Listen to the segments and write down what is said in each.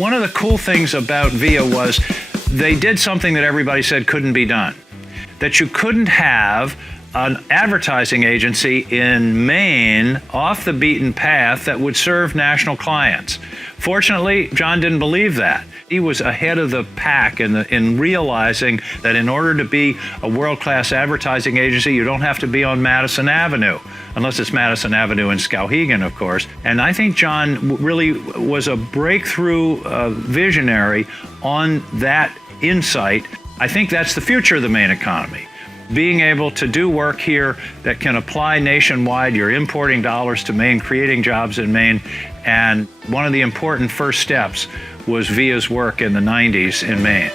One of the cool things about VIA was they did something that everybody said couldn't be done. That you couldn't have an advertising agency in Maine off the beaten path that would serve national clients. Fortunately, John didn't believe that. He was ahead of the pack in realizing that in order to be a world-class advertising agency, you don't have to be on Madison Avenue, unless it's Madison Avenue in Skowhegan, of course. And I think John really was a breakthrough visionary on that insight. I think that's the future of the Maine economy. Being able to do work here that can apply nationwide. You're importing dollars to Maine, creating jobs in Maine. And one of the important first steps was VIA's work in the 90s in Maine.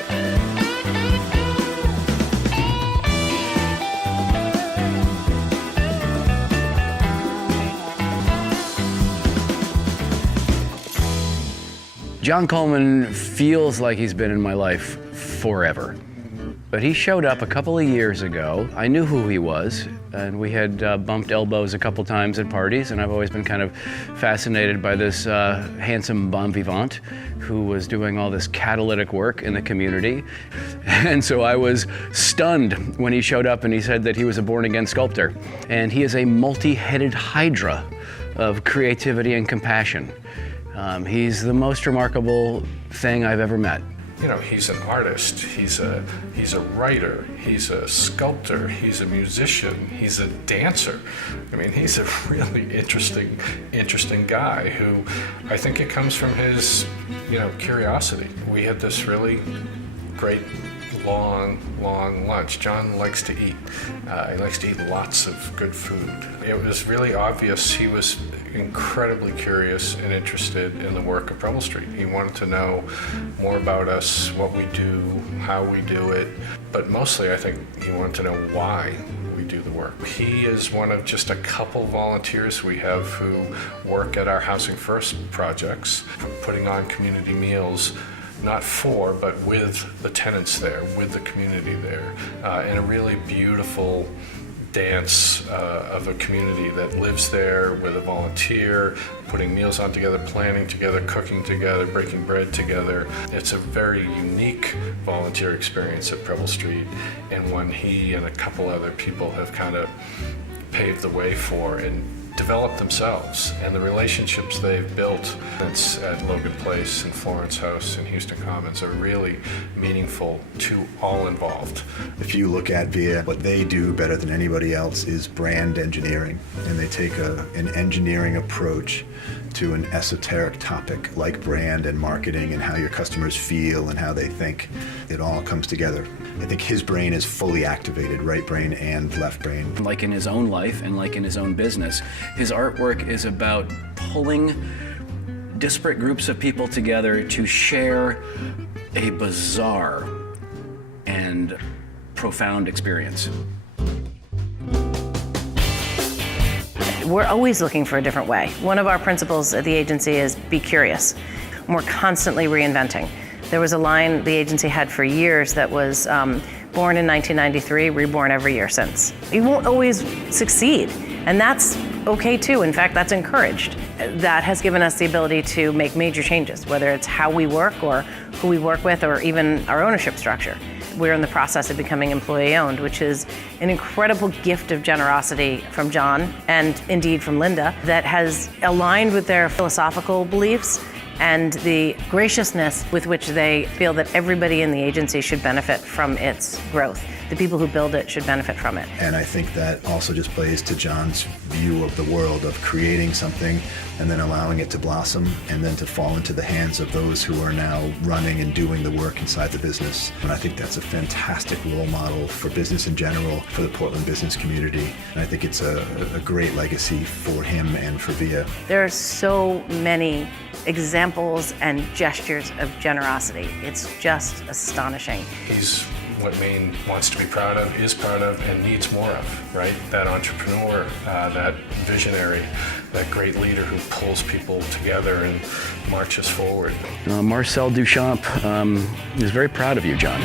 John Coleman feels like he's been in my life forever. But he showed up a couple of years ago. I knew who he was, and we had bumped elbows a couple times at parties, and I've always been kind of fascinated by this handsome bon vivant who was doing all this catalytic work in the community. And so I was stunned when he showed up and he said that he was a born-again sculptor. And he is a multi-headed hydra of creativity and compassion. He's the most remarkable thing I've ever met. You know, he's an artist, he's a writer, he's a sculptor, he's a musician, he's a dancer. I mean, he's a really interesting guy who I think it comes from his, curiosity. We had this really great long lunch. John likes to eat. He likes to eat lots of good food. It was really obvious he was incredibly curious and interested in the work of Preble Street. He wanted to know more about us, what we do, how we do it, but mostly I think he wanted to know why we do the work. He is one of just a couple volunteers we have who work at our Housing First projects, putting on community meals, not for, but with the tenants there, with the community there, in a really beautiful dance of a community that lives there with a volunteer, putting meals on together, planning together, cooking together, breaking bread together. It's a very unique volunteer experience at Preble Street, and one he and a couple other people have kind of paved the way for and developed themselves, and the relationships they've built at Logan Place and Florence House and Houston Commons are really meaningful to all involved. If you look at VIA, what they do better than anybody else is brand engineering, and they take an engineering approach to an esoteric topic like brand and marketing and how your customers feel and how they think. It all comes together. I think his brain is fully activated, right brain and left brain. Like in his own life and like in his own business, his artwork is about pulling disparate groups of people together to share a bizarre and profound experience. We're always looking for a different way. One of our principles at the agency is be curious. We're constantly reinventing. There was a line the agency had for years that was born in 1993, reborn every year since. You won't always succeed, and that's okay too. In fact, that's encouraged. That has given us the ability to make major changes, whether it's how we work or who we work with or even our ownership structure. We're in the process of becoming employee-owned, which is an incredible gift of generosity from John and indeed from Linda that has aligned with their philosophical beliefs and the graciousness with which they feel that everybody in the agency should benefit from its growth. The people who build it should benefit from it. And I think that also just plays to John's view of the world of creating something and then allowing it to blossom and then to fall into the hands of those who are now running and doing the work inside the business. And I think that's a fantastic role model for business in general, for the Portland business community. And I think it's a great legacy for him and for VIA. There are so many examples and gestures of generosity. It's just astonishing. He's what Maine wants to be proud of, is proud of, and needs more of, right? That entrepreneur, that visionary, that great leader who pulls people together and marches forward. Marcel Duchamp is very proud of you, John.